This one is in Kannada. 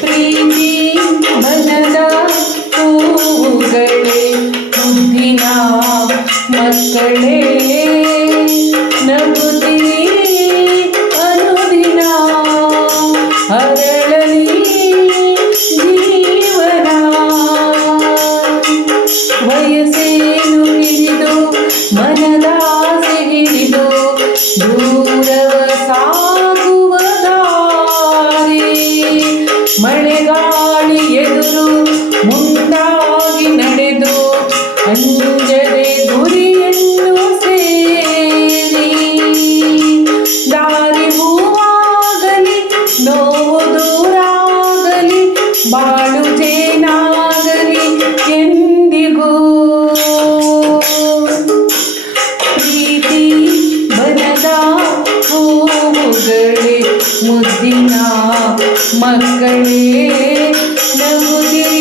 ಪ್ರೀತಿ ಮನದ ಹೂಗಳೇ ಮುದ್ದಿನ ಮಕ್ಕಳೇ ನಗುತ್ತೀರಿ ಅನುದಿನ ಅರಳಲಿ ಜೀವನ ವಯಸ್ಸೇನು ಹಿಡಿದು ಮನದಾಸೆ ಹಿಡಿದು ದೂರವ ಸಾಗುವ ದಾರಿ ಮಳೆಗಾಳಿ ಎದುರು ಮುಂದಾಗಿ ನಡೆದು ಅಂಜದೆ ಗುರಿಯನ್ನು ಸೇರಿ ದಾರಿ ಹೂವಾಗಲಿ ನೋವು ದೂರಾಗಲಿ ಬಾಳು ಜೇನಾಗಲಿ ಎಂದಿಗೂ ಪ್ರೀತಿ ಬನದ ಹೂವುಗಳೇ ಮುದ್ದಿನ ಮಕ್ಕಳೇ ನಗುದಿರಿ